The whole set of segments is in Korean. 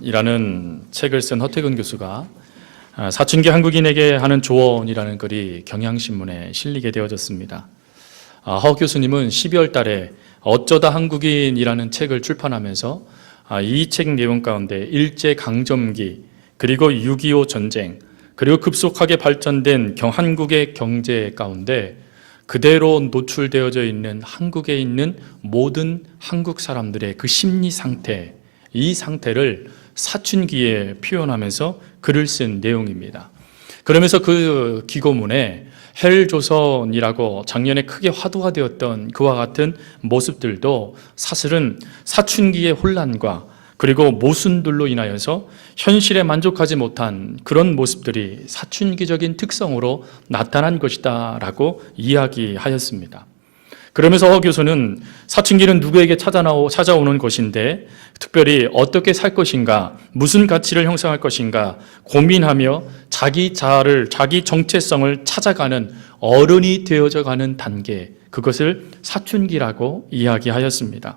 조언이라는 책을 쓴 허태근 교수가 사춘기 한국인에게 하는 조언이라는 글이 경향신문에 실리게 되어졌습니다. 허 교수님은 12월 달에 어쩌다 한국인이라는 책을 출판하면서 이 책 내용 가운데 일제강점기, 그리고 6.25 전쟁, 그리고 급속하게 발전된 한국의 경제 가운데 그대로 노출되어져 있는 한국에 있는 모든 한국 사람들의 그 심리 상태, 이 상태를 사춘기에 표현하면서 글을 쓴 내용입니다. 그러면서 그 기고문에 헬조선이라고 작년에 크게 화두가 되었던 그와 같은 모습들도 사실은 사춘기의 혼란과 그리고 모순들로 인하여서 현실에 만족하지 못한 그런 모습들이 사춘기적인 특성으로 나타난 것이다 라고 이야기하였습니다. 그러면서 허 교수는 사춘기는 누구에게 찾아오는 것인데 특별히 어떻게 살 것인가, 무슨 가치를 형성할 것인가 고민하며 자기 자아를, 자기 정체성을 찾아가는 어른이 되어져 가는 단계, 그것을 사춘기라고 이야기하였습니다.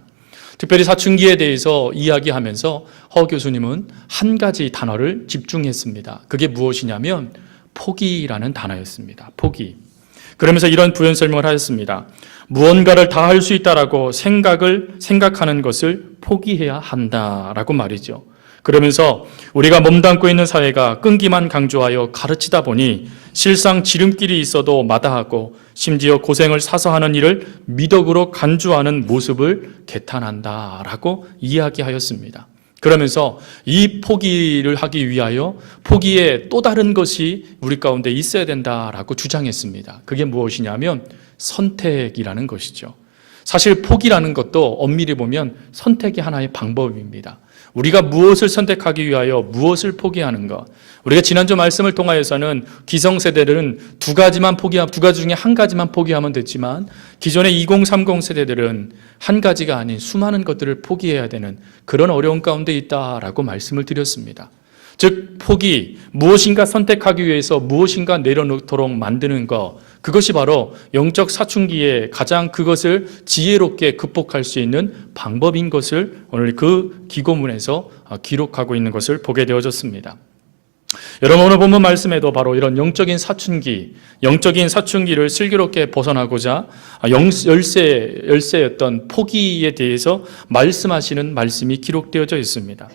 특별히 사춘기에 대해서 이야기하면서 허 교수님은 한 가지 단어를 집중했습니다. 그게 무엇이냐면 포기라는 단어였습니다. 포기. 그러면서 이런 부연 설명을 하였습니다. 무언가를 다 할 수 있다라고 생각하는 것을 포기해야 한다라고 말이죠. 그러면서 우리가 몸담고 있는 사회가 끈기만 강조하여 가르치다 보니 실상 지름길이 있어도 마다하고 심지어 고생을 사서 하는 일을 미덕으로 간주하는 모습을 개탄한다라고 이야기하였습니다. 그러면서 이 포기를 하기 위하여 포기에 또 다른 것이 우리 가운데 있어야 된다라고 주장했습니다. 그게 무엇이냐면 선택이라는 것이죠. 사실 포기라는 것도 엄밀히 보면 선택의 하나의 방법입니다. 우리가 무엇을 선택하기 위하여 무엇을 포기하는 것. 우리가 지난주 말씀을 통하여서는 기성세대들은 두 가지 중에 한 가지만 포기하면 됐지만 기존의 2030 세대들은 한 가지가 아닌 수많은 것들을 포기해야 되는 그런 어려운 가운데 있다라고 말씀을 드렸습니다. 즉 포기, 무엇인가 선택하기 위해서 무엇인가 내려놓도록 만드는 것, 그것이 바로 영적 사춘기에 가장 그것을 지혜롭게 극복할 수 있는 방법인 것을 오늘 그 기고문에서 기록하고 있는 것을 보게 되어졌습니다. 여러분, 오늘 본문 말씀에도 바로 이런 영적인 사춘기를 슬기롭게 벗어나고자 열쇠였던 포기에 대해서 말씀하시는 말씀이 기록되어져 있습니다.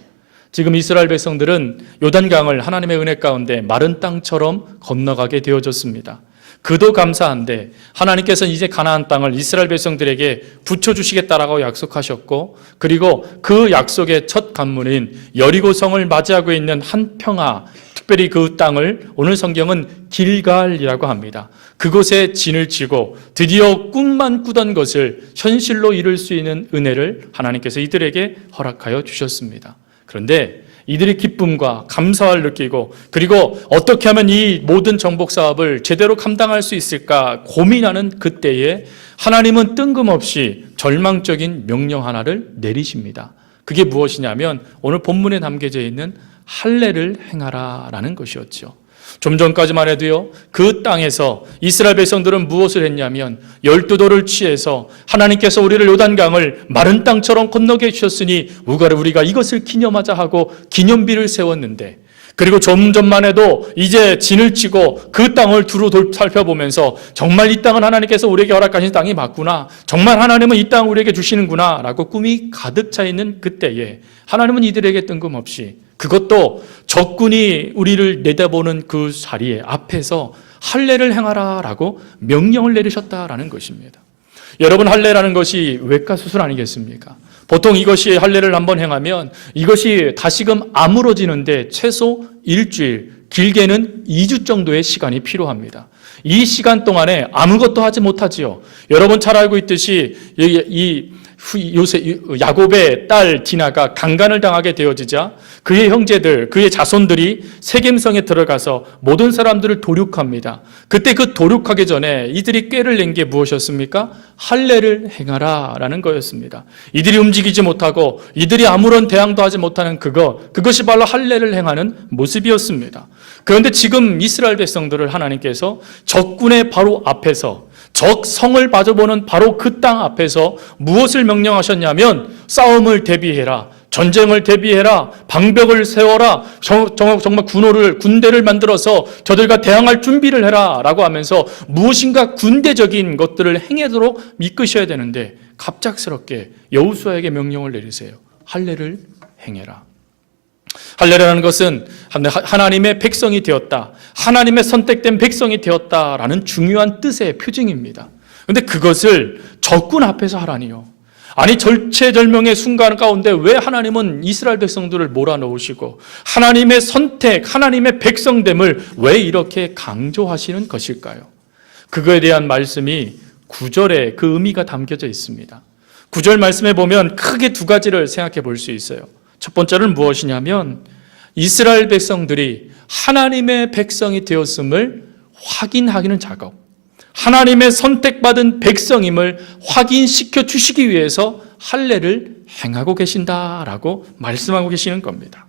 지금 이스라엘 백성들은 요단강을 하나님의 은혜 가운데 마른 땅처럼 건너가게 되어졌습니다. 그도 감사한데 하나님께서는 이제 가나안 땅을 이스라엘 백성들에게 붙여주시겠다라고 약속하셨고, 그리고 그 약속의 첫 관문인 여리고성을 맞이하고 있는 한평화, 특별히 그 땅을 오늘 성경은 길갈이라고 합니다. 그곳에 진을 치고 드디어 꿈만 꾸던 것을 현실로 이룰 수 있는 은혜를 하나님께서 이들에게 허락하여 주셨습니다. 그런데 이들이 기쁨과 감사를 느끼고, 그리고 어떻게 하면 이 모든 정복 사업을 제대로 감당할 수 있을까 고민하는 그때에 하나님은 뜬금없이 절망적인 명령 하나를 내리십니다. 그게 무엇이냐면 오늘 본문에 담겨져 있는 할례를 행하라라는 것이었죠. 좀 전까지만 해도요, 그 땅에서 이스라엘 백성들은 무엇을 했냐면 12도를 취해서 하나님께서 우리를 요단강을 마른 땅처럼 건너게 해주셨으니 우리가 이것을 기념하자 하고 기념비를 세웠는데, 그리고 좀 전만 해도 이제 진을 치고 그 땅을 두루 살펴보면서 정말 이 땅은 하나님께서 우리에게 허락하신 땅이 맞구나, 정말 하나님은 이 땅을 우리에게 주시는구나 라고 꿈이 가득 차 있는 그때에 하나님은 이들에게 뜬금없이, 그것도 적군이 우리를 내다보는 그 자리에 앞에서 할례를 행하라라고 명령을 내리셨다라는 것입니다. 여러분, 할례라는 것이 외과수술 아니겠습니까? 보통 이것이 할례를 한번 행하면 이것이 다시금 아물어지는데 최소 일주일, 길게는 2주 정도의 시간이 필요합니다. 이 시간 동안에 아무것도 하지 못하지요. 여러분 잘 알고 있듯이 야곱의 딸 디나가 강간을 당하게 되어지자 그의 형제들, 그의 자손들이 세겜성에 들어가서 모든 사람들을 도륙합니다. 그때 그 도륙하기 전에 이들이 꾀를 낸 게 무엇이었습니까? 할례를 행하라라는 거였습니다. 이들이 움직이지 못하고 이들이 아무런 대항도 하지 못하는 그것이 바로 할례를 행하는 모습이었습니다. 그런데 지금 이스라엘 백성들을 하나님께서 적군의 바로 앞에서, 적 성을 마주보는 바로 그 땅 앞에서 무엇을 명령하셨냐면 싸움을 대비해라. 전쟁을 대비해라, 방벽을 세워라, 정말 군대를 만들어서 저들과 대항할 준비를 해라 라고 하면서 무엇인가 군대적인 것들을 행하도록 이끄셔야 되는데 갑작스럽게 여호수아에게 명령을 내리세요. 할례를 행해라. 할례라는 것은 하나님의 백성이 되었다, 하나님의 선택된 백성이 되었다라는 중요한 뜻의 표징입니다. 그런데 그것을 적군 앞에서 하라니요. 아니 절체절명의 순간 가운데 왜 하나님은 이스라엘 백성들을 몰아넣으시고 하나님의 선택, 하나님의 백성됨을 왜 이렇게 강조하시는 것일까요? 그거에 대한 말씀이 9절에 그 의미가 담겨져 있습니다. 9절 말씀에 보면 크게 두 가지를 생각해 볼 수 있어요. 첫 번째는 무엇이냐면 이스라엘 백성들이 하나님의 백성이 되었음을 확인하기는 작업, 하나님의 선택받은 백성임을 확인시켜 주시기 위해서 할례를 행하고 계신다라고 말씀하고 계시는 겁니다.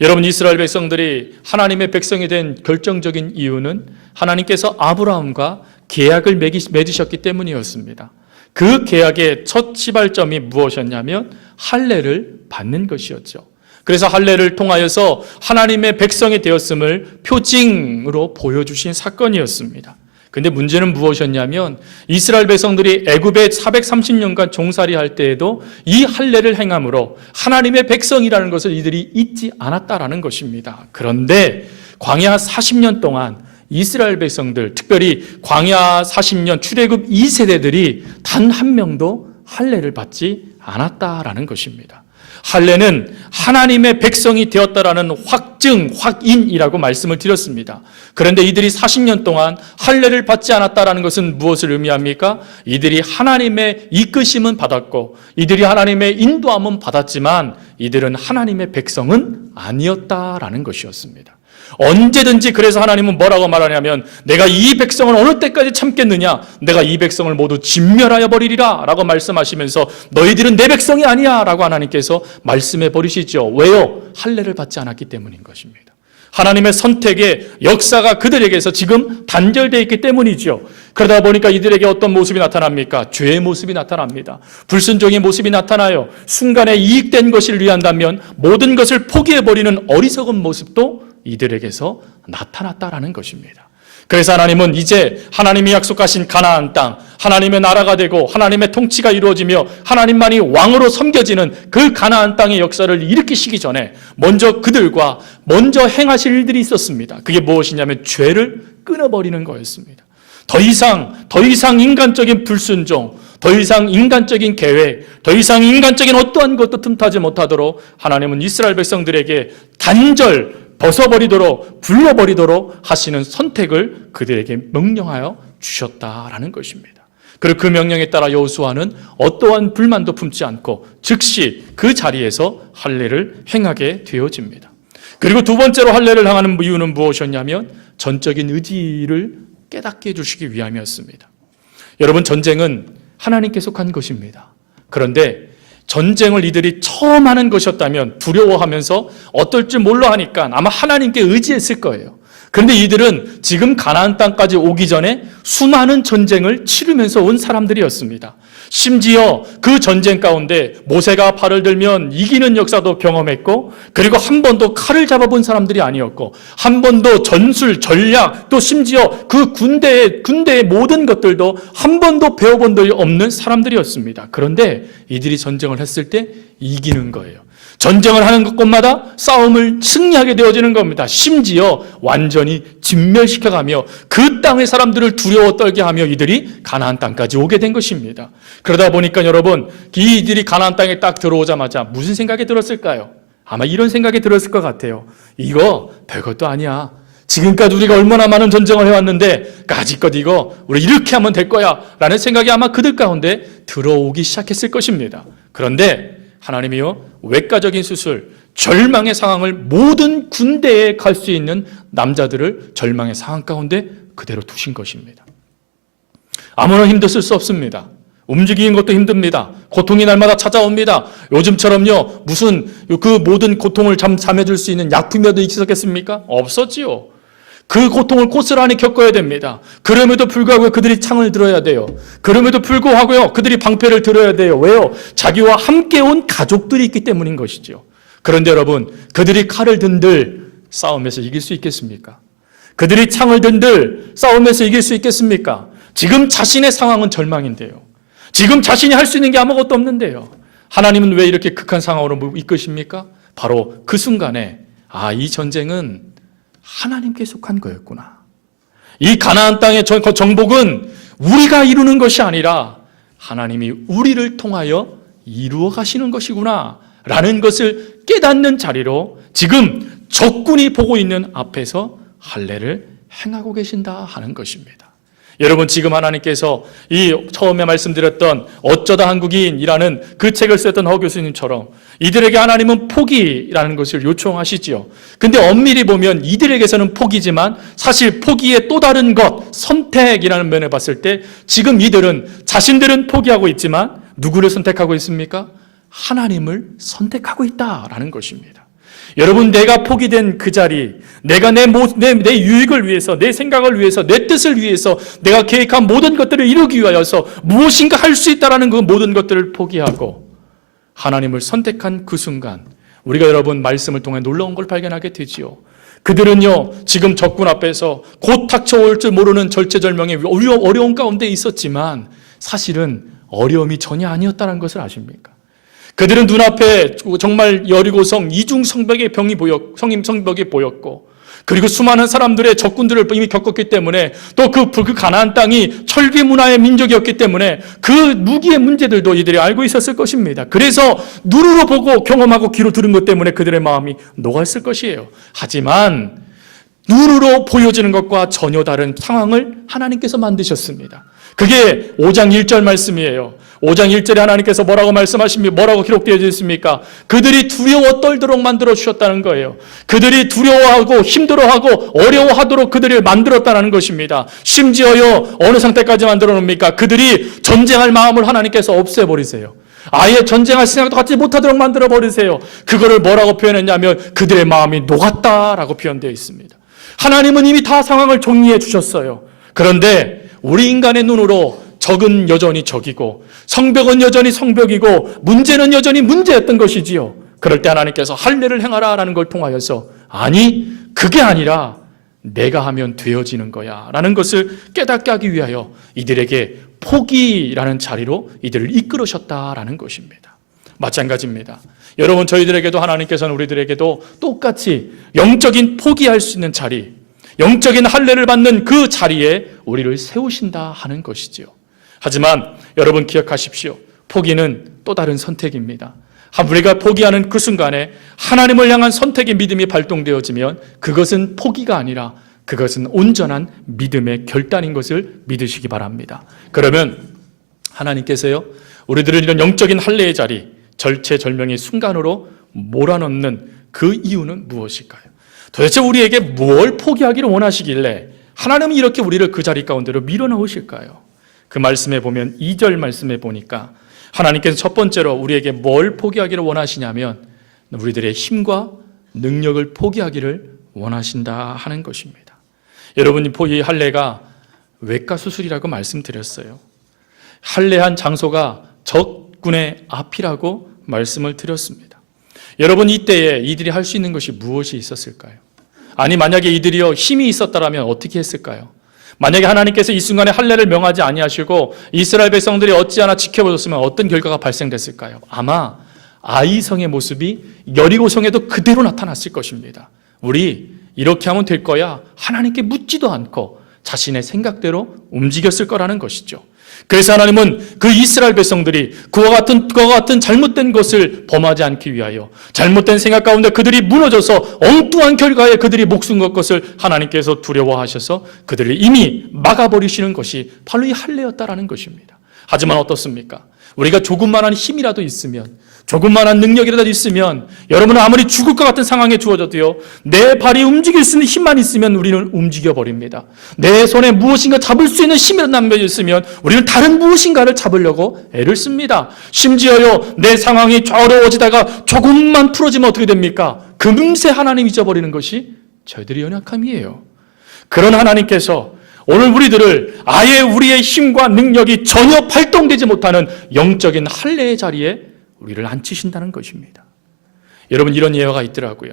여러분, 이스라엘 백성들이 하나님의 백성이 된 결정적인 이유는 하나님께서 아브라함과 계약을 맺으셨기 때문이었습니다. 그 계약의 첫 시발점이 무엇이었냐면 할례를 받는 것이었죠. 그래서 할례를 통하여서 하나님의 백성이 되었음을 표징으로 보여주신 사건이었습니다. 근데 문제는 무엇이었냐면 이스라엘 백성들이 애굽에 430년간 종살이 할 때에도 이 할례를 행함으로 하나님의 백성이라는 것을 이들이 잊지 않았다라는 것입니다. 그런데 광야 40년 동안 이스라엘 백성들, 특별히 광야 40년 출애굽 2세대들이 단 한 명도 할례를 받지 않았다라는 것입니다. 할례는 하나님의 백성이 되었다라는 확증, 확인이라고 말씀을 드렸습니다. 그런데 이들이 40년 동안 할례를 받지 않았다라는 것은 무엇을 의미합니까? 이들이 하나님의 이끄심은 받았고 이들이 하나님의 인도함은 받았지만 이들은 하나님의 백성은 아니었다라는 것이었습니다. 언제든지 그래서 하나님은 뭐라고 말하냐면 내가 이 백성을 어느 때까지 참겠느냐, 내가 이 백성을 모두 진멸하여 버리리라 라고 말씀하시면서 너희들은 내 백성이 아니야 라고 하나님께서 말씀해 버리시죠. 왜요? 할례를 받지 않았기 때문인 것입니다. 하나님의 선택의 역사가 그들에게서 지금 단절되어 있기 때문이죠. 그러다 보니까 이들에게 어떤 모습이 나타납니까? 죄의 모습이 나타납니다. 불순종의 모습이 나타나요. 순간에 이익된 것을 위한다면 모든 것을 포기해버리는 어리석은 모습도 이들에게서 나타났다라는 것입니다. 그래서 하나님은 이제 하나님이 약속하신 가나안 땅, 하나님의 나라가 되고 하나님의 통치가 이루어지며 하나님만이 왕으로 섬겨지는 그 가나안 땅의 역사를 일으키시기 전에 먼저 그들과 먼저 행하실 일들이 있었습니다. 그게 무엇이냐면 죄를 끊어버리는 거였습니다. 더 이상 인간적인 불순종, 더 이상 인간적인 계획, 더 이상 인간적인 어떠한 것도 틈타지 못하도록 하나님은 이스라엘 백성들에게 단절, 벗어버리도록, 불러버리도록 하시는 선택을 그들에게 명령하여 주셨다라는 것입니다. 그리고 그 명령에 따라 여호수아는 어떠한 불만도 품지 않고 즉시 그 자리에서 할례를 행하게 되어집니다. 그리고 두 번째로 할례를 행하는 이유는 무엇이었냐면 전적인 의지를 깨닫게 해주시기 위함이었습니다. 여러분, 전쟁은 하나님께 속한 것입니다. 그런데 전쟁을 이들이 처음 하는 것이었다면 두려워하면서 어떨 줄 몰라 하니까 아마 하나님께 의지했을 거예요. 그런데 이들은 지금 가나안 땅까지 오기 전에 수많은 전쟁을 치르면서 온 사람들이었습니다. 심지어 그 전쟁 가운데 모세가 팔을 들면 이기는 역사도 경험했고, 그리고 한 번도 칼을 잡아본 사람들이 아니었고, 한 번도 전술, 전략, 또 심지어 그 군대의 모든 것들도 한 번도 배워본 적이 없는 사람들이었습니다. 그런데 이들이 전쟁을 했을 때 이기는 거예요. 전쟁을 하는 것마다 싸움을 승리하게 되어지는 겁니다. 심지어 완전히 진멸시켜가며 그 땅의 사람들을 두려워 떨게 하며 이들이 가나안 땅까지 오게 된 것입니다. 그러다 보니까 여러분, 이들이 가나안 땅에 딱 들어오자마자 무슨 생각이 들었을까요? 아마 이런 생각이 들었을 것 같아요. 이거 별것도 아니야. 지금까지 우리가 얼마나 많은 전쟁을 해왔는데 까짓것 이거 우리 이렇게 하면 될 거야 라는 생각이 아마 그들 가운데 들어오기 시작했을 것입니다. 그런데 하나님이요, 외과적인 수술, 절망의 상황을, 모든 군대에 갈 수 있는 남자들을 절망의 상황 가운데 그대로 두신 것입니다. 아무나 힘들을 수 없습니다. 움직이는 것도 힘듭니다. 고통이 날마다 찾아옵니다. 요즘처럼요, 무슨 그 모든 고통을 잠재줄 수 있는 약품이라도 있었겠습니까? 없었지요. 그 고통을 고스란히 겪어야 됩니다. 그럼에도 불구하고 그들이 창을 들어야 돼요. 그럼에도 불구하고요, 그들이 방패를 들어야 돼요. 왜요? 자기와 함께 온 가족들이 있기 때문인 것이죠. 그런데 여러분, 그들이 칼을 든들 싸움에서 이길 수 있겠습니까? 그들이 창을 든들 싸움에서 이길 수 있겠습니까? 지금 자신의 상황은 절망인데요. 지금 자신이 할 수 있는 게 아무것도 없는데요. 하나님은 왜 이렇게 극한 상황으로 이끄십니까? 바로 그 순간에 이 전쟁은 하나님께 속한 거였구나. 이 가나안 땅의 정복은 우리가 이루는 것이 아니라 하나님이 우리를 통하여 이루어 가시는 것이구나 라는 것을 깨닫는 자리로 지금 적군이 보고 있는 앞에서 할례를 행하고 계신다 하는 것입니다. 여러분, 지금 하나님께서 이 처음에 말씀드렸던 어쩌다 한국인이라는 그 책을 썼던 허 교수님처럼 이들에게 하나님은 포기라는 것을 요청하시지요. 근데 엄밀히 보면 이들에게서는 포기지만 사실 포기의 또 다른 것, 선택이라는 면에 봤을 때 지금 이들은 자신들은 포기하고 있지만 누구를 선택하고 있습니까? 하나님을 선택하고 있다라는 것입니다. 여러분, 내가 포기된 그 자리, 내가 내 유익을 위해서, 내 생각을 위해서, 내 뜻을 위해서 내가 계획한 모든 것들을 이루기 위하여서 무엇인가 할 수 있다는 그 모든 것들을 포기하고 하나님을 선택한 그 순간 우리가 여러분 말씀을 통해 놀라운 걸 발견하게 되지요. 그들은요, 지금 적군 앞에서 곧 닥쳐올 줄 모르는 절체절명의 어려운 가운데 있었지만 사실은 어려움이 전혀 아니었다는 것을 아십니까? 그들은 눈앞에 정말 여리고성 이중 성벽이 보였고, 그리고 수많은 사람들의 적군들을 이미 겪었기 때문에 또 그 가나안 땅이 철기 문화의 민족이었기 때문에 그 무기의 문제들도 이들이 알고 있었을 것입니다. 그래서 눈으로 보고 경험하고 귀로 들은 것 때문에 그들의 마음이 녹았을 것이에요. 하지만 눈으로 보여지는 것과 전혀 다른 상황을 하나님께서 만드셨습니다. 그게 5장 1절 말씀이에요. 5장 1절에 하나님께서 뭐라고 말씀하십니까? 뭐라고 기록되어 있습니까? 그들이 두려워 떨도록 만들어 주셨다는 거예요. 그들이 두려워하고 힘들어하고 어려워하도록 그들을 만들었다는 것입니다. 심지어요, 어느 상태까지 만들어 놓습니까? 그들이 전쟁할 마음을 하나님께서 없애버리세요. 아예 전쟁할 생각도 갖지 못하도록 만들어 버리세요. 그거를 뭐라고 표현했냐면 그들의 마음이 녹았다라고 표현되어 있습니다. 하나님은 이미 다 상황을 정리해 주셨어요. 그런데 우리 인간의 눈으로 적은 여전히 적이고 성벽은 여전히 성벽이고 문제는 여전히 문제였던 것이지요. 그럴 때 하나님께서 할례를 행하라라는 걸 통하여서 아니, 그게 아니라 내가 하면 되어지는 거야 라는 것을 깨닫게 하기 위하여 이들에게 포기라는 자리로 이들을 이끌으셨다라는 것입니다. 마찬가지입니다. 여러분, 저희들에게도 하나님께서는 우리들에게도 똑같이 영적인 포기할 수 있는 자리, 영적인 할례를 받는 그 자리에 우리를 세우신다 하는 것이지요. 하지만 여러분 기억하십시오. 포기는 또 다른 선택입니다. 우리가 포기하는 그 순간에 하나님을 향한 선택의 믿음이 발동되어지면 그것은 포기가 아니라 그것은 온전한 믿음의 결단인 것을 믿으시기 바랍니다. 그러면 하나님께서요, 우리들을 이런 영적인 할례의 자리, 절체절명의 순간으로 몰아넣는 그 이유는 무엇일까요? 도대체 우리에게 뭘 포기하기를 원하시길래 하나님은 이렇게 우리를 그 자리 가운데로 밀어넣으실까요? 그 말씀에 보면 2절 말씀에 보니까 하나님께서 첫 번째로 우리에게 뭘 포기하기를 원하시냐면 우리들의 힘과 능력을 포기하기를 원하신다 하는 것입니다. 여러분이 이 할례가 외과 수술이라고 말씀드렸어요. 할례한 장소가 적군의 앞이라고 말씀을 드렸습니다. 여러분, 이때에 이들이 할 수 있는 것이 무엇이 있었을까요? 아니, 만약에 이들이요 힘이 있었다면 어떻게 했을까요? 만약에 하나님께서 이 순간에 할례를 명하지 아니하시고 이스라엘 백성들이 어찌하나 지켜보셨으면 어떤 결과가 발생됐을까요? 아마 아이성의 모습이 여리고성에도 그대로 나타났을 것입니다. 우리 이렇게 하면 될 거야 하나님께 묻지도 않고 자신의 생각대로 움직였을 거라는 것이죠. 그래서 하나님은 그 이스라엘 백성들이 그와 같은 잘못된 것을 범하지 않기 위하여 잘못된 생각 가운데 그들이 무너져서 엉뚱한 결과에 그들이 목숨 걸 것을 하나님께서 두려워하셔서 그들을 이미 막아버리시는 것이 바로 이 할례였다라는 것입니다. 하지만 어떻습니까? 우리가 조금만한 힘이라도 있으면, 조금만한 능력이라도 있으면, 여러분은 아무리 죽을 것 같은 상황에 주어져도요, 내 발이 움직일 수 있는 힘만 있으면 우리는 움직여버립니다. 내 손에 무엇인가 잡을 수 있는 힘이라도 남겨져 있으면 우리는 다른 무엇인가를 잡으려고 애를 씁니다. 심지어요, 내 상황이 어려워지다가 조금만 풀어지면 어떻게 됩니까? 금세 하나님 잊어버리는 것이 저희들의 연약함이에요. 그런 하나님께서 오늘 우리들을 아예 우리의 힘과 능력이 전혀 발동되지 못하는 영적인 할례의 자리에 우리를 앉히신다는 것입니다. 여러분, 이런 예화가 있더라고요.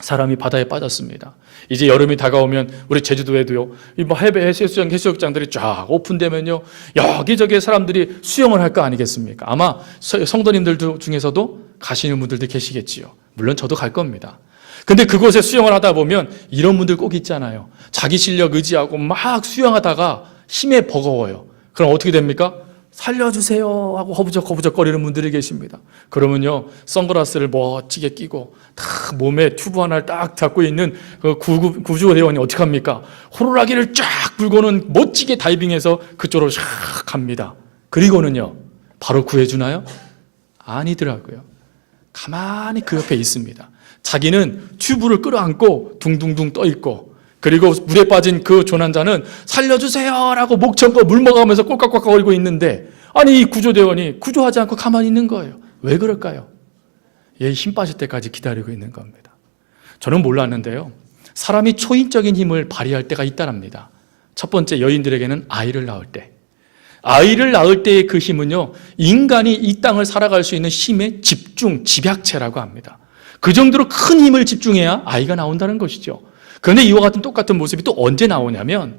사람이 바다에 빠졌습니다. 이제 여름이 다가오면 우리 제주도에도요, 해배 해수욕장들이 쫙 오픈되면요, 여기저기 사람들이 수영을 할 거 아니겠습니까? 아마 성도님들 중에서도 가시는 분들도 계시겠지요. 물론 저도 갈 겁니다. 근데 그곳에 수영을 하다 보면 이런 분들 꼭 있잖아요. 자기 실력 의지하고 막 수영하다가 힘에 버거워요. 그럼 어떻게 됩니까? 살려주세요 하고 허부적 거리는 분들이 계십니다. 그러면요, 선글라스를 멋지게 끼고 딱 몸에 튜브 하나를 딱 잡고 있는 그 구조대원이 어떻게 합니까? 호루라기를 쫙 불고는 멋지게 다이빙해서 그쪽으로 샥 갑니다. 그리고는요, 바로 구해주나요? 아니더라고요. 가만히 그 옆에 있습니다. 자기는 튜브를 끌어안고 둥둥둥 떠있고, 그리고 물에 빠진 그 조난자는 살려주세요라고 목청껏 물 먹어가면서 꼴깍꼴깍거리고 있는데, 아니 이 구조대원이 구조하지 않고 가만히 있는 거예요. 왜 그럴까요? 얘 힘 빠질 때까지 기다리고 있는 겁니다. 저는 몰랐는데요, 사람이 초인적인 힘을 발휘할 때가 있다랍니다. 첫 번째, 여인들에게는 아이를 낳을 때. 아이를 낳을 때의 그 힘은요, 인간이 이 땅을 살아갈 수 있는 힘의 집중, 집약체라고 합니다. 그 정도로 큰 힘을 집중해야 아이가 나온다는 것이죠. 그런데 이와 같은 똑같은 모습이 또 언제 나오냐면,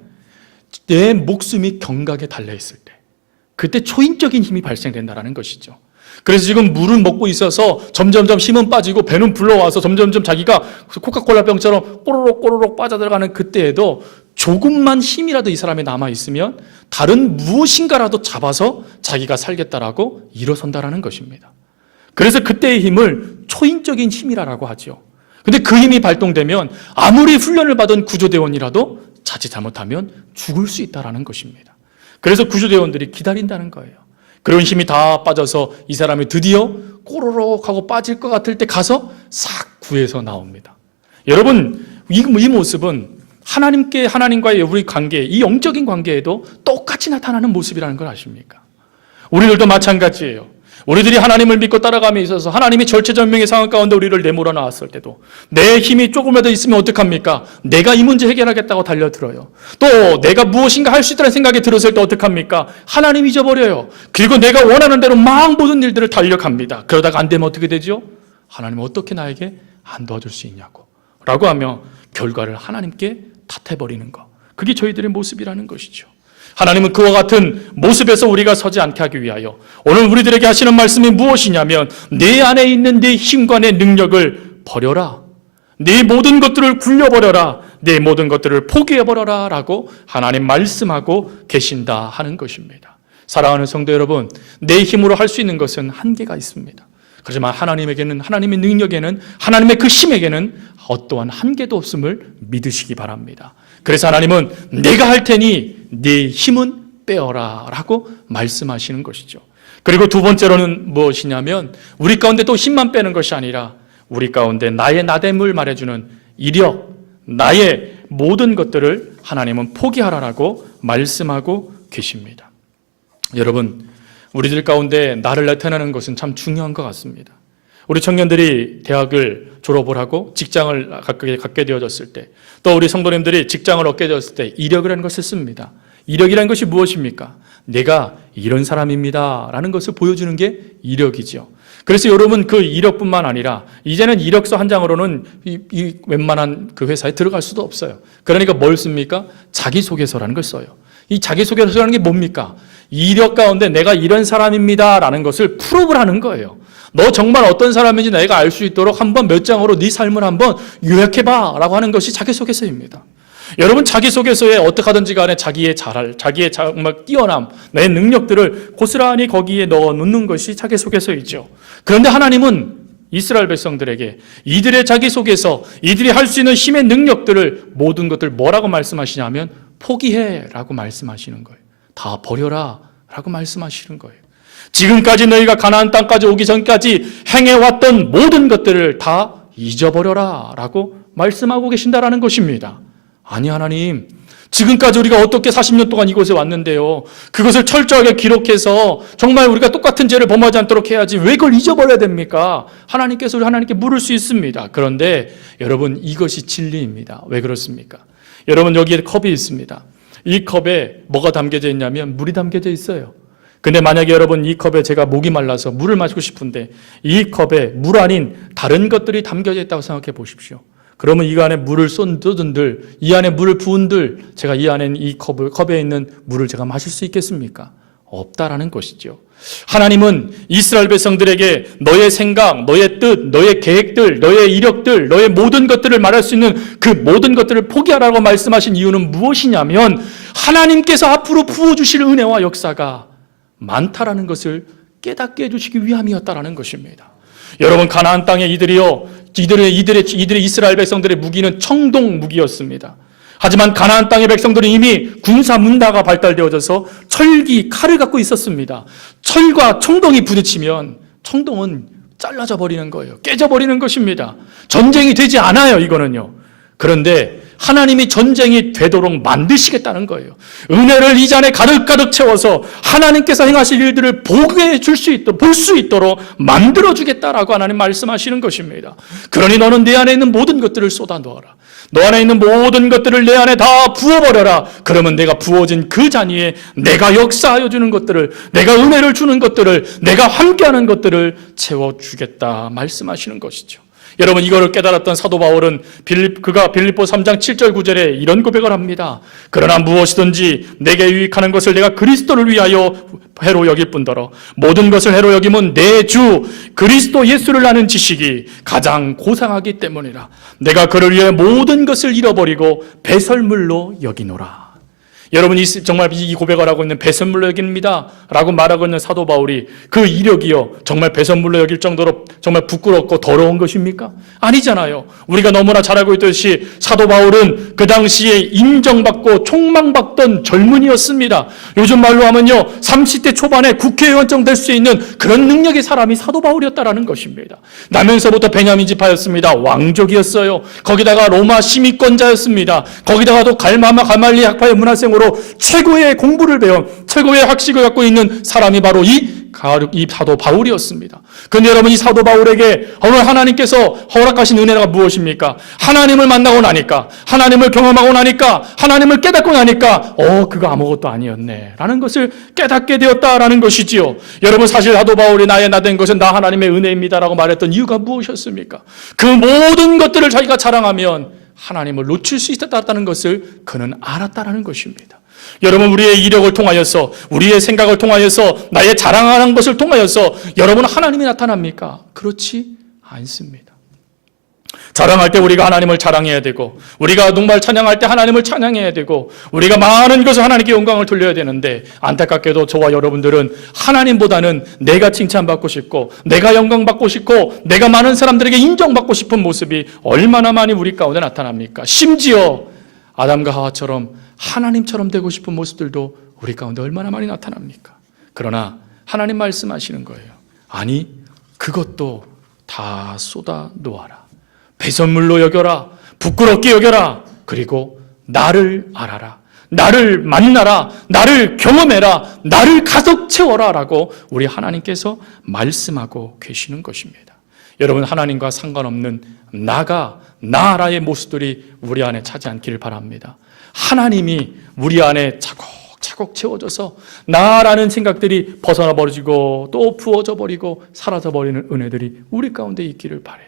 내 목숨이 경각에 달려있을 때, 그때 초인적인 힘이 발생된다는 것이죠. 그래서 지금 물은 먹고 있어서 점점점 힘은 빠지고 배는 불러와서 점점점 자기가 코카콜라 병처럼 꼬로록 빠져들어가는 그때에도 조금만 힘이라도 이 사람이 남아있으면 다른 무엇인가라도 잡아서 자기가 살겠다라고 일어선다라는 것입니다. 그래서 그때의 힘을 초인적인 힘이라고 하죠. 근데 그 힘이 발동되면 아무리 훈련을 받은 구조대원이라도 자칫 잘못하면 죽을 수 있다는 것입니다. 그래서 구조대원들이 기다린다는 거예요. 그런 힘이 다 빠져서 이 사람이 드디어 꼬르륵 하고 빠질 것 같을 때 가서 싹 구해서 나옵니다. 여러분, 이 모습은 하나님과의 우리 관계, 이 영적인 관계에도 똑같이 나타나는 모습이라는 걸 아십니까? 우리들도 마찬가지예요. 우리들이 하나님을 믿고 따라감에 있어서 하나님이 절체절명의 상황 가운데 우리를 내몰아 나왔을 때도 내 힘이 조금이라도 있으면 어떡합니까? 내가 이 문제 해결하겠다고 달려들어요. 또 내가 무엇인가 할 수 있다는 생각이 들었을 때 어떡합니까? 하나님 잊어버려요. 그리고 내가 원하는 대로 막 모든 일들을 달려갑니다. 그러다가 안 되면 어떻게 되죠? 하나님 어떻게 나에게 안 도와줄 수 있냐고 라고 하며 결과를 하나님께 탓해버리는 것, 그게 저희들의 모습이라는 것이죠. 하나님은 그와 같은 모습에서 우리가 서지 않게 하기 위하여 오늘 우리들에게 하시는 말씀이 무엇이냐면, 내 안에 있는 내 힘과 내 능력을 버려라. 네 모든 것들을 굴려버려라. 내 모든 것들을 포기해버려라 라고 하나님 말씀하고 계신다 하는 것입니다. 사랑하는 성도 여러분, 내 힘으로 할 수 있는 것은 한계가 있습니다. 그렇지만 하나님에게는, 하나님의 능력에는, 하나님의 그 힘에게는 어떠한 한계도 없음을 믿으시기 바랍니다. 그래서 하나님은 내가 할 테니 네 힘은 빼어라 라고 말씀하시는 것이죠. 그리고 두 번째로는 무엇이냐면, 우리 가운데 또 힘만 빼는 것이 아니라 우리 가운데 나의 나됨을 말해주는 이력, 나의 모든 것들을 하나님은 포기하라라고 말씀하고 계십니다. 여러분, 우리들 가운데 나를 나타내는 것은 참 중요한 것 같습니다. 우리 청년들이 대학을 졸업을 하고 직장을 갖게 되어졌을 때, 또 우리 성도님들이 직장을 얻게 되었을 때 이력이라는 것을 씁니다. 이력이라는 것이 무엇입니까? 내가 이런 사람입니다 라는 것을 보여주는 게 이력이죠. 그래서 여러분, 그 이력뿐만 아니라 이제는 이력서 한 장으로는 이 웬만한 그 회사에 들어갈 수도 없어요. 그러니까 뭘 씁니까? 자기소개서라는 걸 써요. 이 자기소개서라는 게 뭡니까? 이력 가운데 내가 이런 사람입니다 라는 것을 프로브를 하는 거예요. 너 정말 어떤 사람인지 내가 알 수 있도록 한번 몇 장으로 네 삶을 한번 요약해봐 라고 하는 것이 자기소개서입니다. 여러분, 자기소개서에 어떻게 하든지 간에 자기의 잘할, 자기의 정말 뛰어남, 내 능력들을 고스란히 거기에 넣어 놓는 것이 자기소개서이죠. 그런데 하나님은 이스라엘 백성들에게 이들의 자기소개서, 이들이 할 수 있는 힘의 능력들을, 모든 것들 뭐라고 말씀하시냐면 포기해 라고 말씀하시는 거예요. 다 버려라 라고 말씀하시는 거예요. 지금까지 너희가 가나안 땅까지 오기 전까지 행해왔던 모든 것들을 다 잊어버려라 라고 말씀하고 계신다라는 것입니다. 아니, 하나님, 지금까지 우리가 어떻게 40년 동안 이곳에 왔는데요, 그것을 철저하게 기록해서 정말 우리가 똑같은 죄를 범하지 않도록 해야지 왜 그걸 잊어버려야 됩니까? 하나님께서 우리 하나님께 물을 수 있습니다. 그런데 여러분, 이것이 진리입니다. 왜 그렇습니까? 여러분, 여기에 컵이 있습니다. 이 컵에 뭐가 담겨져 있냐면 물이 담겨져 있어요. 근데 만약에 여러분 이 컵에 제가 목이 말라서 물을 마시고 싶은데 이 컵에 물 아닌 다른 것들이 담겨져 있다고 생각해 보십시오. 그러면 이 안에 물을 쏟은들, 이 안에 물을 부은들 제가 이 안에 이 컵에 있는 물을 제가 마실 수 있겠습니까? 없다라는 것이죠. 하나님은 이스라엘 백성들에게 너의 생각, 너의 뜻, 너의 계획들, 너의 이력들, 너의 모든 것들을 말할 수 있는 그 모든 것들을 포기하라고 말씀하신 이유는 무엇이냐면 하나님께서 앞으로 부어주실 은혜와 역사가 많다라는 것을 깨닫게 해주시기 위함이었다라는 것입니다. 여러분, 가나안 땅에 이들의 이스라엘 백성들의 무기는 청동 무기였습니다. 하지만 가나안 땅의 백성들은 이미 군사 문화가 발달되어져서 철기, 칼을 갖고 있었습니다. 철과 청동이 부딪히면 청동은 잘라져 버리는 거예요. 깨져 버리는 것입니다. 전쟁이 되지 않아요, 이거는요. 그런데 하나님이 전쟁이 되도록 만드시겠다는 거예요. 은혜를 이 잔에 가득가득 채워서 하나님께서 행하실 일들을 보게 줄 수 있도록, 볼 수 있도록 만들어주겠다라고 하나님 말씀하시는 것입니다. 그러니 너는 내 안에 있는 모든 것들을 쏟아 놓아라. 너 안에 있는 모든 것들을 내 안에 다 부어버려라. 그러면 내가 부어진 그 잔 위에 내가 역사하여 주는 것들을, 내가 은혜를 주는 것들을, 내가 함께하는 것들을 채워주겠다 말씀하시는 것이죠. 여러분, 이거를 깨달았던 사도 바울은 그가 빌립보 3장 7절 9절에 이런 고백을 합니다. 그러나 무엇이든지 내게 유익하는 것을 내가 그리스도를 위하여 해로 여길 뿐더러 모든 것을 해로 여김은 내 주 그리스도 예수를 아는 지식이 가장 고상하기 때문이라. 내가 그를 위해 모든 것을 잃어버리고 배설물로 여기노라. 여러분, 정말 이 고백을 하고 있는 배설물로 여깁니다 라고 말하고 있는 사도 바울이 그 이력이요 정말 배설물로 여길 정도로 정말 부끄럽고 더러운 것입니까? 아니잖아요. 우리가 너무나 잘 알고 있듯이 사도 바울은 그 당시에 인정받고 촉망받던 젊은이였습니다. 요즘 말로 하면요 30대 초반에 국회의원장 될 수 있는 그런 능력의 사람이 사도 바울이었다라는 것입니다. 나면서부터 베냐민 지파였습니다. 왕족이었어요. 거기다가 로마 시민권자였습니다. 거기다가 또 가말리 학파의 문화생으로 최고의 공부를 배운, 최고의 학식을 갖고 있는 사람이 바로 이 사도 바울이었습니다. 그런데 여러분, 이 사도 바울에게 오늘 하나님께서 허락하신 은혜가 무엇입니까? 하나님을 만나고 나니까, 하나님을 경험하고 나니까, 하나님을 깨닫고 나니까 그거 아무것도 아니었네 라는 것을 깨닫게 되었다라는 것이지요. 여러분, 사실 사도 바울이 나의 나 된 것은 나 하나님의 은혜입니다 라고 말했던 이유가 무엇이었습니까? 그 모든 것들을 자기가 자랑하면 하나님을 놓칠 수 있었다는 것을 그는 알았다라는 것입니다. 여러분, 우리의 이력을 통하여서, 우리의 생각을 통하여서, 나의 자랑하는 것을 통하여서 여러분 하나님이 나타납니까? 그렇지 않습니다. 자랑할 때 우리가 하나님을 자랑해야 되고, 우리가 정말 찬양할 때 하나님을 찬양해야 되고, 우리가 많은 것을 하나님께 영광을 돌려야 되는데, 안타깝게도 저와 여러분들은 하나님보다는 내가 칭찬받고 싶고, 내가 영광받고 싶고, 내가 많은 사람들에게 인정받고 싶은 모습이 얼마나 많이 우리 가운데 나타납니까? 심지어 아담과 하와처럼 하나님처럼 되고 싶은 모습들도 우리 가운데 얼마나 많이 나타납니까? 그러나 하나님 말씀하시는 거예요. 아니, 그것도 다 쏟아 놓아라. 배설물로 여겨라. 부끄럽게 여겨라. 그리고 나를 알아라. 나를 만나라. 나를 경험해라. 나를 가득 채워라 라고 우리 하나님께서 말씀하고 계시는 것입니다. 여러분, 하나님과 상관없는 나라의 모습들이 우리 안에 차지 않기를 바랍니다. 하나님이 우리 안에 차곡차곡 채워져서 나라는 생각들이 벗어나 버리고 또 부어져 버리고 사라져 버리는 은혜들이 우리 가운데 있기를 바라요.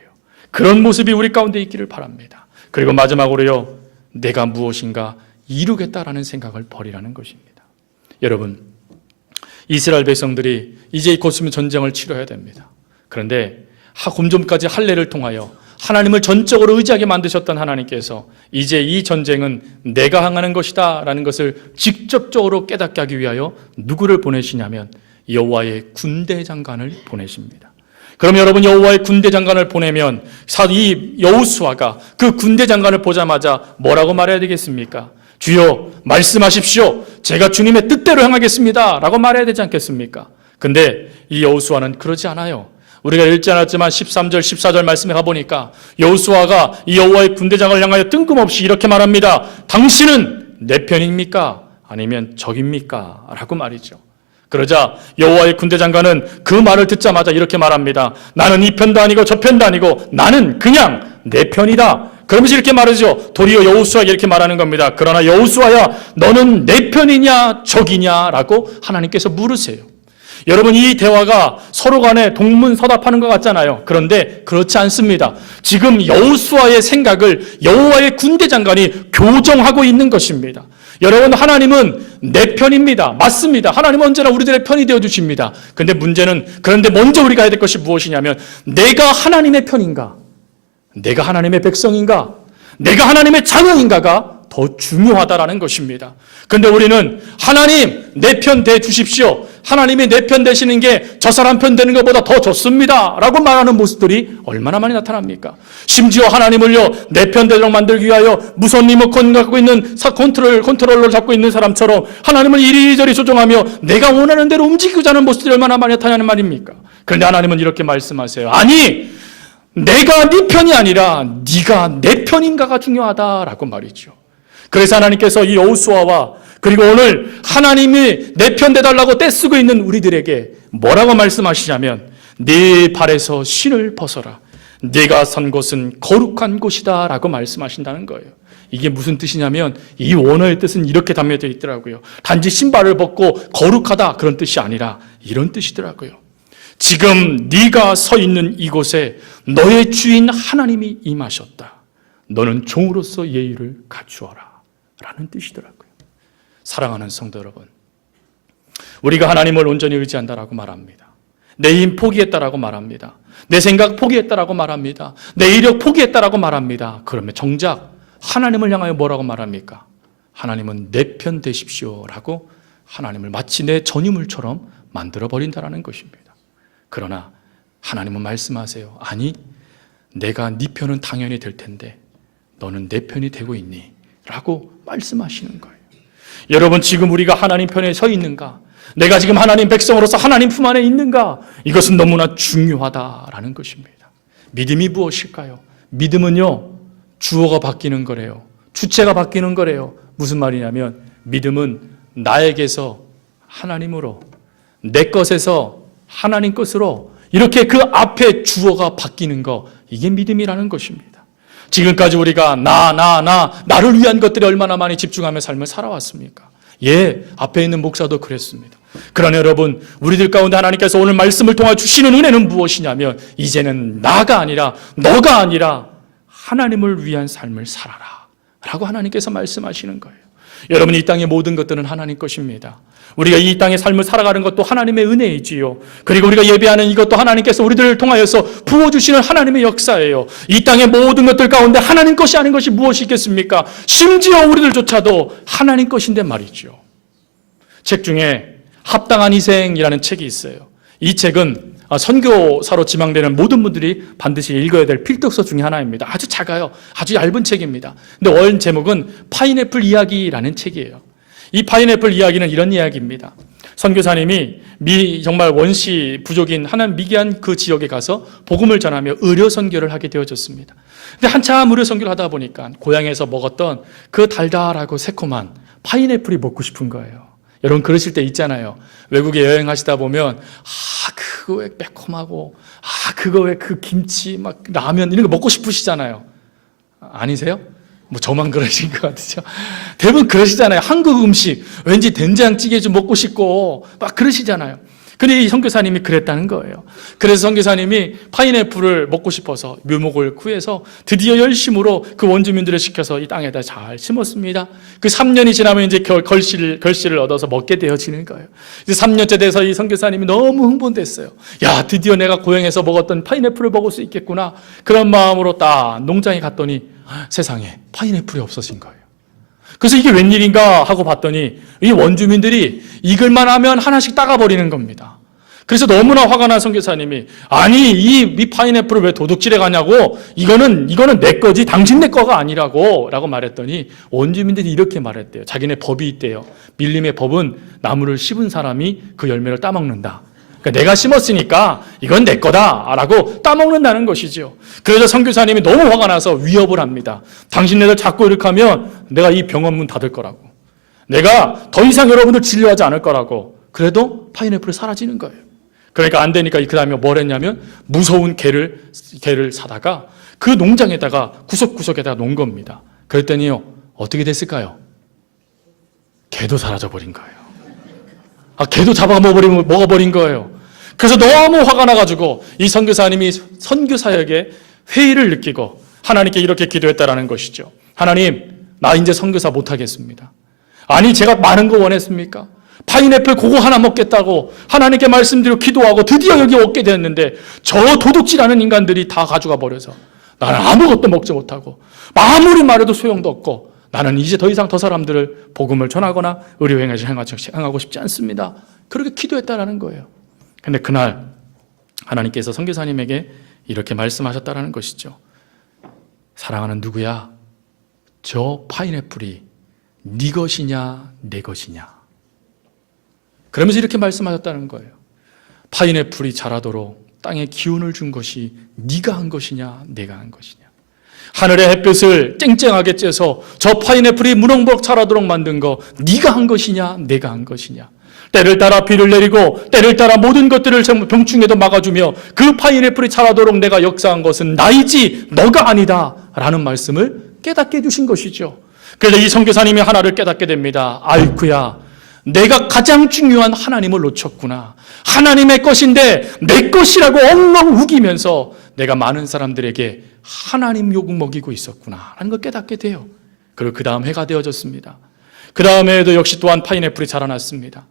그런 모습이 우리 가운데 있기를 바랍니다. 그리고 마지막으로요, 내가 무엇인가 이루겠다라는 생각을 버리라는 것입니다. 여러분, 이스라엘 백성들이 이제 곧 있으면 전쟁을 치러야 됩니다. 그런데 좀 전까지 할례를 통하여 하나님을 전적으로 의지하게 만드셨던 하나님께서 이제 이 전쟁은 내가 항하는 것이다 라는 것을 직접적으로 깨닫게 하기 위하여 누구를 보내시냐면 여호와의 군대 장관을 보내십니다. 그럼 여러분, 여호와의 군대 장관을 보내면 이 여호수아가 그 군대 장관을 보자마자 뭐라고 말해야 되겠습니까? 주여 말씀하십시오. 제가 주님의 뜻대로 행하겠습니다 라고 말해야 되지 않겠습니까? 근데 이 여호수아는 그러지 않아요. 우리가 읽지 않았지만 13절 14절 말씀에 가보니까 여호수아가 이 여호와의 군대장을 향하여 뜬금없이 이렇게 말합니다. 당신은 내 편입니까? 아니면 적입니까? 라고 말이죠. 그러자 여호와의 군대장관은 그 말을 듣자마자 이렇게 말합니다. 나는 이 편도 아니고 저 편도 아니고 나는 그냥 내 편이다. 그러면서 이렇게 말하죠. 도리어 여호수아에게 이렇게 말하는 겁니다. 그러나 여호수아야, 너는 내 편이냐 적이냐라고 하나님께서 물으세요. 여러분, 이 대화가 서로 간에 동문서답하는 것 같잖아요. 그런데 그렇지 않습니다. 지금 여호수아의 생각을 여호와의 군대 장관이 교정하고 있는 것입니다. 여러분, 하나님은 내 편입니다. 맞습니다. 하나님은 언제나 우리들의 편이 되어주십니다. 그런데 먼저 우리가 해야 될 것이 무엇이냐면, 내가 하나님의 편인가? 내가 하나님의 백성인가? 내가 하나님의 자녀인가가 더 중요하다라는 것입니다. 그런데 우리는 하나님 내 편 대 주십시오. 하나님이 내 편 되시는 게 저 사람 편 되는 것보다 더 좋습니다 라고 말하는 모습들이 얼마나 많이 나타납니까? 심지어 하나님을요, 내 편 되도록 만들기 위하여 무선 리모컨 갖고 있는 컨트롤러를 잡고 있는 사람처럼 하나님을 이리저리 조종하며 내가 원하는 대로 움직이고자 하는 모습들이 얼마나 많이 나타나는 말입니까? 그런데 하나님은 이렇게 말씀하세요. 아니, 내가 네 편이 아니라 네가 내 편인가가 중요하다라고 말이죠. 그래서 하나님께서 이 여호수아와 그리고 오늘 하나님이 내 편 되달라고 떼쓰고 있는 우리들에게 뭐라고 말씀하시냐면, 네 발에서 신을 벗어라. 네가 선 곳은 거룩한 곳이다 라고 말씀하신다는 거예요. 이게 무슨 뜻이냐면, 이 원어의 뜻은 이렇게 담겨져 있더라고요. 단지 신발을 벗고 거룩하다 그런 뜻이 아니라 이런 뜻이더라고요. 지금 네가 서 있는 이곳에 너의 주인 하나님이 임하셨다. 너는 종으로서 예의를 갖추어라 라는 뜻이더라고요. 사랑하는 성도 여러분, 우리가 하나님을 온전히 의지한다라고 말합니다. 내 힘 포기했다라고 말합니다. 내 생각 포기했다라고 말합니다. 내 이력 포기했다라고 말합니다. 그러면 정작 하나님을 향하여 뭐라고 말합니까? 하나님은 내 편 되십시오라고 하나님을 마치 내 전유물처럼 만들어버린다라는 것입니다. 그러나 하나님은 말씀하세요. 아니, 내가 네 편은 당연히 될 텐데 너는 내 편이 되고 있니? 라고 말씀하시는 거예요. 여러분, 지금 우리가 하나님 편에 서 있는가? 내가 지금 하나님 백성으로서 하나님 품 안에 있는가? 이것은 너무나 중요하다라는 것입니다. 믿음이 무엇일까요? 믿음은요, 주어가 바뀌는 거래요. 주체가 바뀌는 거래요. 무슨 말이냐면, 믿음은 나에게서 하나님으로, 내 것에서 하나님 것으로 이렇게 그 앞에 주어가 바뀌는 거, 이게 믿음이라는 것입니다. 지금까지 우리가 나를 위한 것들이 얼마나 많이 집중하며 삶을 살아왔습니까? 예, 앞에 있는 목사도 그랬습니다. 그러나 여러분, 우리들 가운데 하나님께서 오늘 말씀을 통해 주시는 은혜는 무엇이냐면, 이제는 나가 아니라 너가 아니라 하나님을 위한 삶을 살아라 라고 하나님께서 말씀하시는 거예요. 여러분, 이 땅의 모든 것들은 하나님 것입니다. 우리가 이 땅의 삶을 살아가는 것도 하나님의 은혜이지요. 그리고 우리가 예배하는 이것도 하나님께서 우리들을 통하여서 부어주시는 하나님의 역사예요. 이 땅의 모든 것들 가운데 하나님 것이 아닌 것이 무엇이 있겠습니까? 심지어 우리들조차도 하나님 것인데 말이죠. 책 중에 합당한 희생이라는 책이 있어요. 이 책은 선교사로 지망되는 모든 분들이 반드시 읽어야 될 필독서 중에 하나입니다. 아주 작아요. 아주 얇은 책입니다. 근데 원 제목은 파인애플 이야기라는 책이에요. 이 파인애플 이야기는 이런 이야기입니다. 선교사님이 정말 원시 부족인 하나님 미개한 그 지역에 가서 복음을 전하며 의료 선교를 하게 되어졌습니다. 근데 한참 의료 선교를 하다 보니까 고향에서 먹었던 그 달달하고 새콤한 파인애플이 먹고 싶은 거예요. 여러분, 그러실 때 있잖아요. 외국에 여행하시다 보면 그거 왜 매콤하고 그거 왜 그 김치 막 라면 이런 거 먹고 싶으시잖아요. 아니세요? 뭐 저만 그러신 것 같으죠? 대부분 그러시잖아요. 한국 음식 왠지 된장찌개 좀 먹고 싶고 막 그러시잖아요. 근데 이 선교사님이 그랬다는 거예요. 그래서 선교사님이 파인애플을 먹고 싶어서 묘목을 구해서 드디어 열심으로 그 원주민들을 시켜서 이 땅에다 잘 심었습니다. 그 3년이 지나면 이제 결실을 얻어서 먹게 되어지는 거예요. 이제 3년째 돼서 이 선교사님이 너무 흥분됐어요. 야, 드디어 내가 고향에서 먹었던 파인애플을 먹을 수 있겠구나. 그런 마음으로 딱 농장에 갔더니 세상에 파인애플이 없어진 거예요. 그래서 이게 웬일인가 하고 봤더니 이 원주민들이 익을만 하면 하나씩 따가버리는 겁니다. 그래서 너무나 화가 난 선교사님이 아니 이 파인애플을 왜 도둑질해 가냐고, 이거는 내 거지 당신 내 거가 아니라고 라고 말했더니 원주민들이 이렇게 말했대요. 자기네 법이 있대요. 밀림의 법은 나무를 씹은 사람이 그 열매를 따먹는다. 그러니까 내가 심었으니까 이건 내 거다라고 따먹는다는 것이죠. 그래서 선교사님이 너무 화가 나서 위협을 합니다. 당신네들 자꾸 이렇게 하면 내가 이 병원 문 닫을 거라고, 내가 더 이상 여러분들 진료하지 않을 거라고. 그래도 파인애플이 사라지는 거예요. 그러니까 안 되니까 그 다음에 뭘 했냐면 무서운 개를 사다가 그 농장에다가 구석구석에다가 놓은 겁니다. 그랬더니요, 어떻게 됐을까요? 개도 사라져버린 거예요. 개도 먹어버린 거예요. 그래서 너무 화가 나가지고 이 선교사님이 선교사역에 회의를 느끼고 하나님께 이렇게 기도했다라는 것이죠. 하나님, 나 이제 선교사 못하겠습니다. 아니, 제가 많은 거 원했습니까? 파인애플 그거 하나 먹겠다고 하나님께 말씀드리고 기도하고 드디어 여기 얻게 됐는데 저 도둑질하는 인간들이 다 가져가 버려서 나는 아무것도 먹지 못하고 아무리 말해도 소용도 없고 나는 이제 더 이상 더 사람들을 복음을 전하거나 의료행위를 행하고 싶지 않습니다. 그렇게 기도했다라는 거예요. 근데 그날 하나님께서 선교사님에게 이렇게 말씀하셨다라는 것이죠. 사랑하는 누구야? 저 파인애플이 네 것이냐 내 것이냐. 그러면서 이렇게 말씀하셨다는 거예요. 파인애플이 자라도록 땅에 기운을 준 것이 네가 한 것이냐 내가 한 것이냐. 하늘의 햇볕을 쨍쨍하게 쬐서 저 파인애플이 무럭무럭 자라도록 만든 거 네가 한 것이냐 내가 한 것이냐. 때를 따라 비를 내리고 때를 따라 모든 것들을 병충해도 막아주며 그 파인애플이 자라도록 내가 역사한 것은 나이지 너가 아니다 라는 말씀을 깨닫게 해주신 것이죠. 그래서 이 선교사님이 하나를 깨닫게 됩니다. 아이쿠야, 내가 가장 중요한 하나님을 놓쳤구나. 하나님의 것인데 내 것이라고 엉엉 우기면서 내가 많은 사람들에게 하나님 욕 먹이고 있었구나 라는 걸 깨닫게 돼요. 그리고 그 다음 해가 되어졌습니다. 그 다음에도 역시 또한 파인애플이 자라났습니다.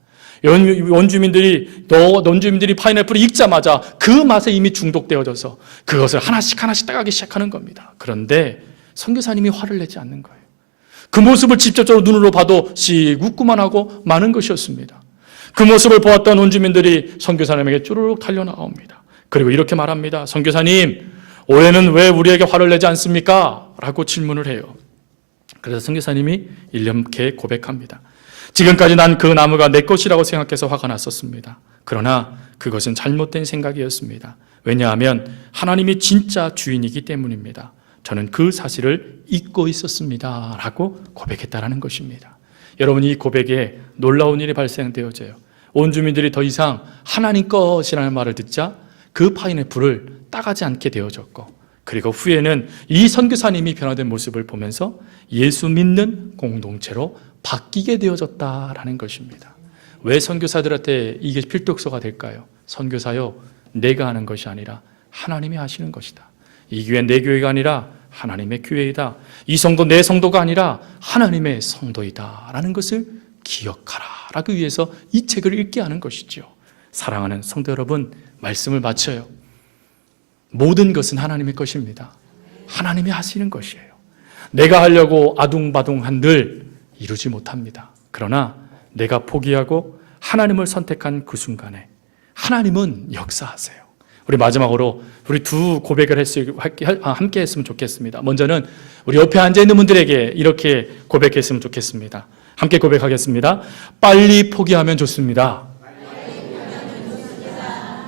원주민들이 파인애플이 익자마자 그 맛에 이미 중독되어져서 그것을 하나씩 따가기 시작하는 겁니다. 그런데 선교사님이 화를 내지 않는 거예요. 그 모습을 직접적으로 눈으로 봐도 씩 웃고만 하고 마는 것이었습니다. 그 모습을 보았던 원주민들이 선교사님에게 쭈르륵 달려나옵니다. 그리고 이렇게 말합니다. 선교사님, 올해는 왜 우리에게 화를 내지 않습니까? 라고 질문을 해요. 그래서 선교사님이 이렇게 고백합니다. 지금까지 난 그 나무가 내 것이라고 생각해서 화가 났었습니다. 그러나 그것은 잘못된 생각이었습니다. 왜냐하면 하나님이 진짜 주인이기 때문입니다. 저는 그 사실을 잊고 있었습니다. 라고 고백했다라는 것입니다. 여러분, 이 고백에 놀라운 일이 발생되어져요. 온 주민들이 더 이상 하나님 것이라는 말을 듣자 그 파인애플을 따가지 않게 되어졌고, 그리고 후에는 이 선교사님이 변화된 모습을 보면서 예수 믿는 공동체로 바뀌게 되어졌다라는 것입니다. 왜 선교사들한테 이게 필독서가 될까요? 선교사요, 내가 하는 것이 아니라 하나님이 하시는 것이다. 이 교회 내 교회가 아니라 하나님의 교회이다. 이 성도 내 성도가 아니라 하나님의 성도이다 라는 것을 기억하라 라고 위해서 이 책을 읽게 하는 것이죠. 사랑하는 성도 여러분, 말씀을 마쳐요. 모든 것은 하나님의 것입니다. 하나님이 하시는 것이에요. 내가 하려고 아둥바둥한들 이루지 못합니다. 그러나 내가 포기하고 하나님을 선택한 그 순간에 하나님은 역사하세요. 우리 마지막으로 우리 두 고백을 함께 했으면 좋겠습니다. 먼저는 우리 옆에 앉아있는 분들에게 이렇게 고백했으면 좋겠습니다. 함께 고백하겠습니다. 빨리 포기하면 좋습니다.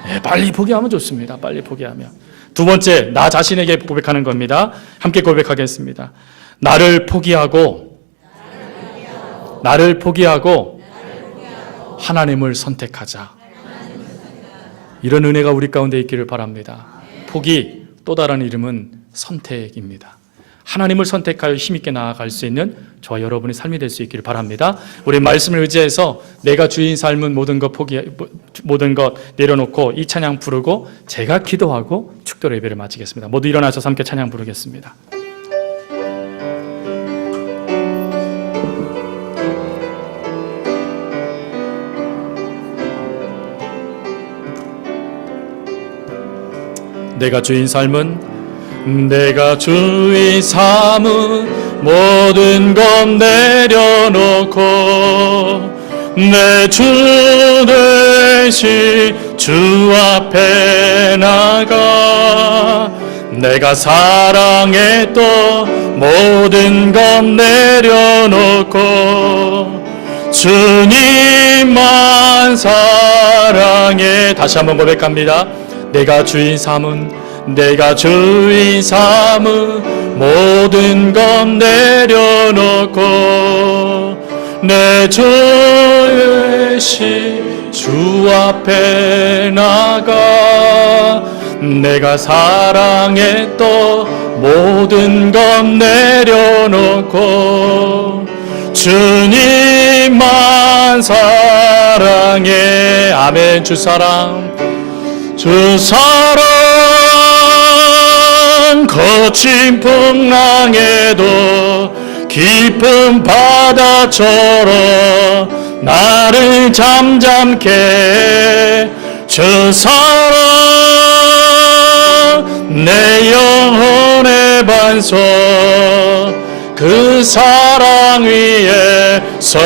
네, 빨리 포기하면 좋습니다. 빨리 포기하면. 두 번째, 나 자신에게 고백하는 겁니다. 함께 고백하겠습니다. 나를 포기하고 하나님을 선택하자. 이런 은혜가 우리 가운데 있기를 바랍니다. 포기, 또 다른 이름은 선택입니다. 하나님을 선택하여 힘있게 나아갈 수 있는 저와 여러분의 삶이 될 수 있기를 바랍니다. 우리 말씀을 의지해서 내가 주인 삶은 모든 것 내려놓고 이 찬양 부르고 제가 기도하고 축도 예배를 마치겠습니다. 모두 일어나셔서 함께 찬양 부르겠습니다. 내가 주인 삶은 모든 것 내려놓고 내 주 되신 주 앞에 나가 내가 사랑했던 모든 것 내려놓고 주님만 사랑해. 다시 한번 고백합니다. 내가 주인 삼은 모든 것 내려놓고 내 주 되신 주 앞에 나가 내가 사랑했던 모든 것 내려놓고 주님만 사랑해. 아멘. 주 사랑, 주 사랑 거친 풍랑에도 깊은 바다처럼 나를 잠잠케 해. 주 사랑 내 영혼의 반석, 그 사랑 위에서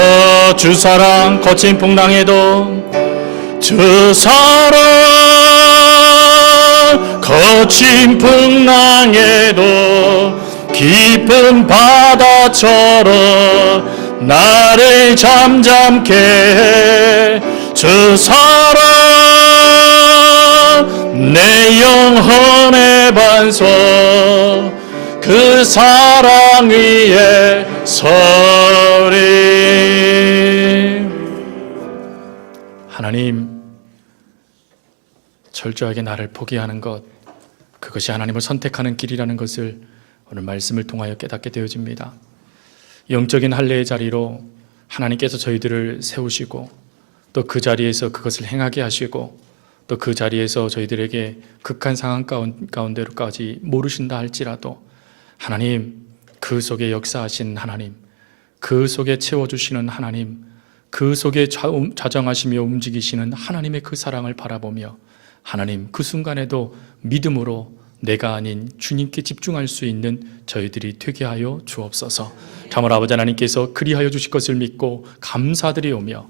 주 사랑 거친 풍랑에도 주 사랑 거친 풍랑에도 깊은 바다처럼 나를 잠잠케 해. 주 사랑 내 영혼의 반석, 그 사랑 위에 서리. 하나님, 철저하게 나를 포기하는 것, 그것이 하나님을 선택하는 길이라는 것을 오늘 말씀을 통하여 깨닫게 되어집니다. 영적인 할례의 자리로 하나님께서 저희들을 세우시고 또 그 자리에서 그것을 행하게 하시고 또 그 자리에서 저희들에게 극한 상황 가운데로까지 모르신다 할지라도 하나님, 그 속에 역사하신 하나님, 그 속에 채워주시는 하나님, 그 속에 좌정하시며 움직이시는 하나님의 그 사랑을 바라보며 하나님, 그 순간에도 믿음으로 내가 아닌 주님께 집중할 수 있는 저희들이 되게 하여 주옵소서. 참으로 아버지 하나님께서 그리하여 주실 것을 믿고 감사드리오며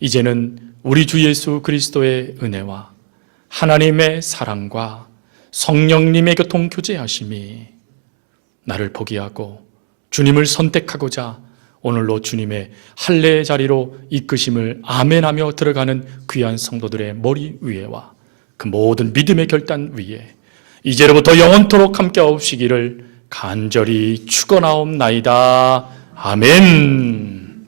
이제는 우리 주 예수 그리스도의 은혜와 하나님의 사랑과 성령님의 교통 교제하심이 나를 포기하고 주님을 선택하고자 오늘로 주님의 할례의 자리로 이끄심을 아멘하며 들어가는 귀한 성도들의 머리 위에와 그 모든 믿음의 결단 위에 이제로부터 영원토록 함께 하옵시기를 간절히 축원하옵나이다. 아멘.